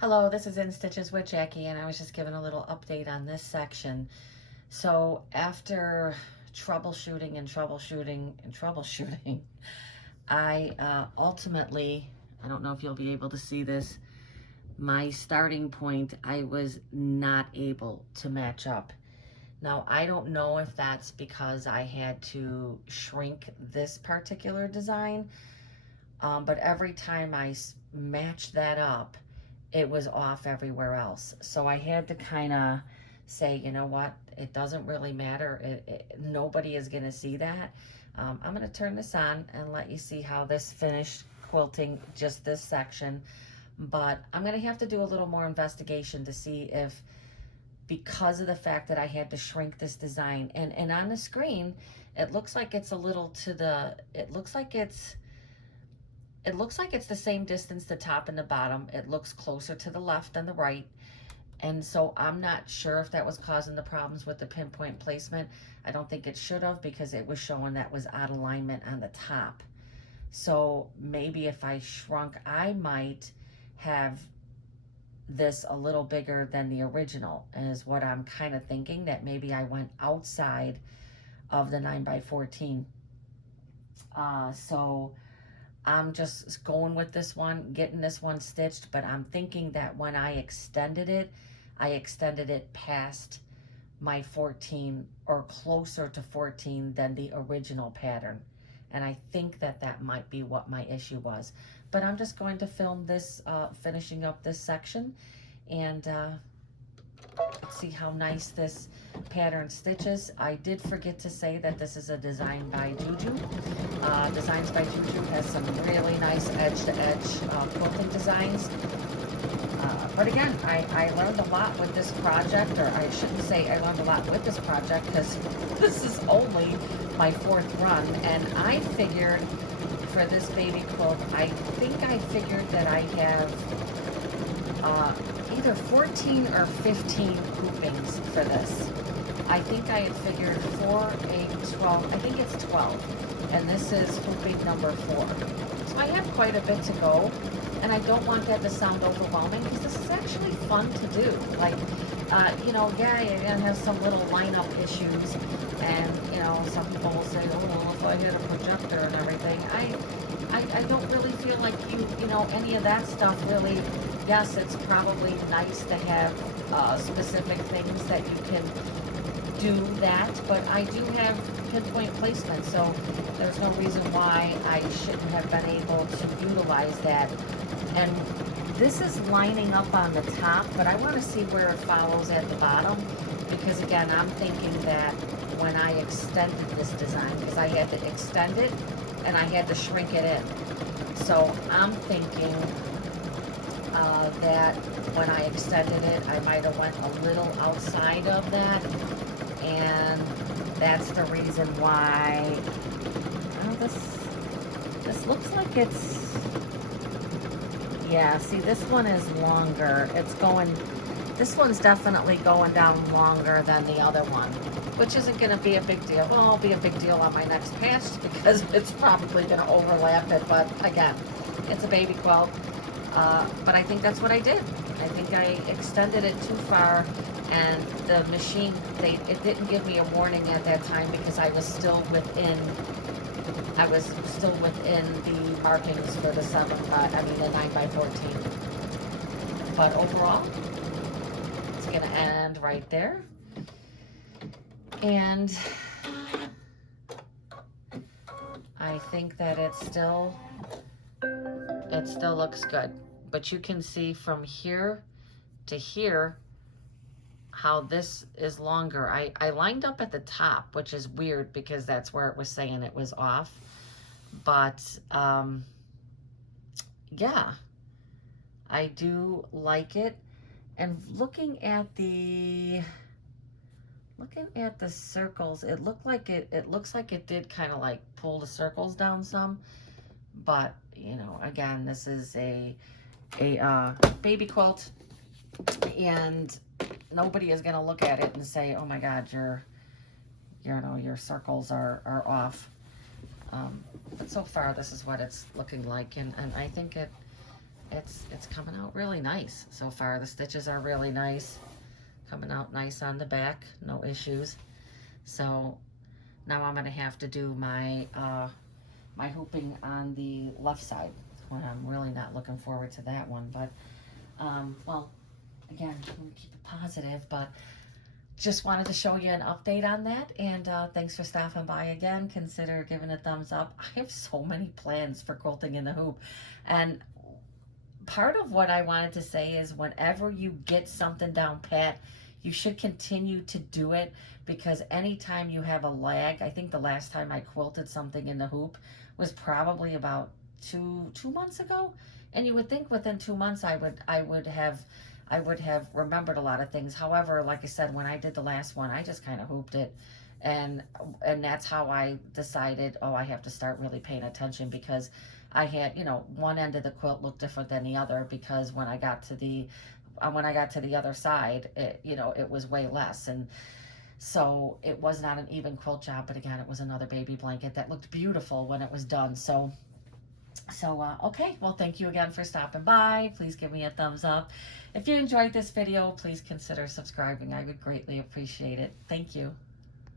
Hello, this is In Stitches with Jackie, and I was just giving a little update on this section. So after troubleshooting, I ultimately, I don't know if you'll be able to see this, my starting point, I was not able to match up. Now, I don't know if that's because I had to shrink this particular design, but every time I matched that up, it was off everywhere else. So I had to kind of say, you know what, it doesn't really matter. Nobody is going to see that. I'm going to turn this on and let you see how this finished quilting just this section. But I'm going to have to do a little more investigation to see if, because of the fact that I had to shrink this design, and on the screen, it looks like it's a little to the, it looks like it's the same distance, the top and the bottom. It looks closer to the left than the right. And so I'm not sure if that was causing the problems with the pinpoint placement. I don't think it should have, because it was showing that was out of alignment on the top. So maybe if I shrunk, I might have this a little bigger than the original, is what I'm kind of thinking, that maybe I went outside of the 9x14. So I'm just going with this one, getting this one stitched, but I'm thinking that when I extended it past my 14, or closer to 14 than the original pattern. And I think that that might be what my issue was. But I'm just going to film this, finishing up this section, and let's see how nice this pattern stitches. I did forget to say that this is a design by JuJu. Designs by JuJu has some really nice edge-to-edge quilting designs. But again, I learned a lot with this project, or I shouldn't say I learned a lot with this project, because this is only my 4th run, and I figured for this baby quilt, I think I figured that I have either 14 or 15 groupings for this. I think I had figured 4, 8, 12, I think it's 12, and this is grouping number 4. So I have quite a bit to go, and I don't want that to sound overwhelming, because this is actually fun to do. Like, you know, yeah, you're gonna have some little lineup issues, and, you know, some people will say, oh, well, if I hit a projector and everything, I don't really feel like you know, any of that stuff really. Yes, it's probably nice to have specific things that you can do that, but I do have pinpoint placement, so there's no reason why I shouldn't have been able to utilize that. And this is lining up on the top, but I want to see where it follows at the bottom, because again, I'm thinking that when I extended this design, because I had to extend it and I had to shrink it in, so I'm thinking that when I extended it, I might have went a little outside of that, and that's the reason why. Oh, this looks like it's, yeah, see, this one is longer. It's going, this one's definitely going down longer than the other one, which isn't going to be a big deal. Well, it'll be a big deal on my next patch, because it's probably going to overlap it, but again, it's a baby quilt. But I think that's what I did. I think I extended it too far, and the machine, it didn't give me a warning at that time, because I was still within the markings for the 9x14. But overall, it's gonna end right there. And I think that it still looks good. But you can see from here to here how this is longer. I lined up at the top, which is weird, because that's where it was saying it was off. But yeah, I do like it. And looking at the circles, it looks like it did kind of like pull the circles down some. But you know, again, this is a baby quilt, and nobody is going to look at it and say, oh my god, your circles are off. But so far, this is what it's looking like, and I think it's coming out really nice so far. The stitches are really nice, coming out nice on the back, no issues. So now I'm gonna have to do my my hooping on the left side. When I'm really not looking forward to that one, but well, again, I'm gonna keep it positive, but just wanted to show you an update on that, and thanks for stopping by again. Consider giving a thumbs up. I have so many plans for quilting in the hoop, and part of what I wanted to say is whenever you get something down pat, you should continue to do it, because anytime you have a lag, I think the last time I quilted something in the hoop was probably about two months ago, and you would think within 2 months I would have remembered a lot of things. However, like I said, when I did the last one, I just kind of hooped it, and that's how I decided, oh, I have to start really paying attention, because I had, you know, one end of the quilt looked different than the other, because when I got to the other side, it, you know, it was way less, and so it was not an even quilt job. But again, it was another baby blanket that looked beautiful when it was done. So okay, well, thank you again for stopping by. Please give me a thumbs up. If you enjoyed this video, please consider subscribing. I would greatly appreciate it. Thank you.